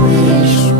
Cristo.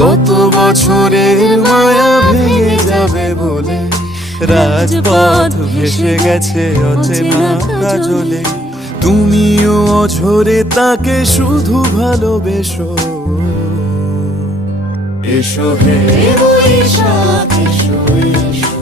গত বছরের মায়া ভেঙে যাবে বলে রাজপথ ভেসে গেছে অচেনা কাজলে। তুমিও অঝরে তাকে শুধু ভালোবেসো। এসো হে বৈশাখ, এসো এসো।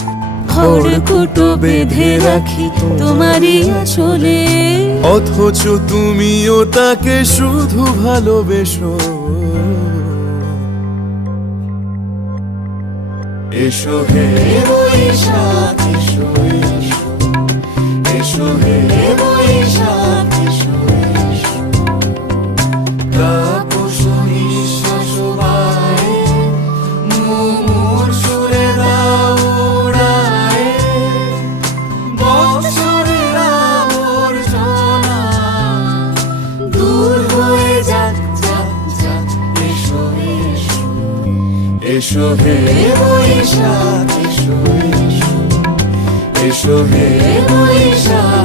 খড়কুটো বেঁধে রাখি তোমারই আসলে অথচ তুমিও তাকে শুধু ভালোবেসো। এসো হে বৈশাখ এসো এসো। এসো হে এসো হে এসো এসো। হে বৈশাখ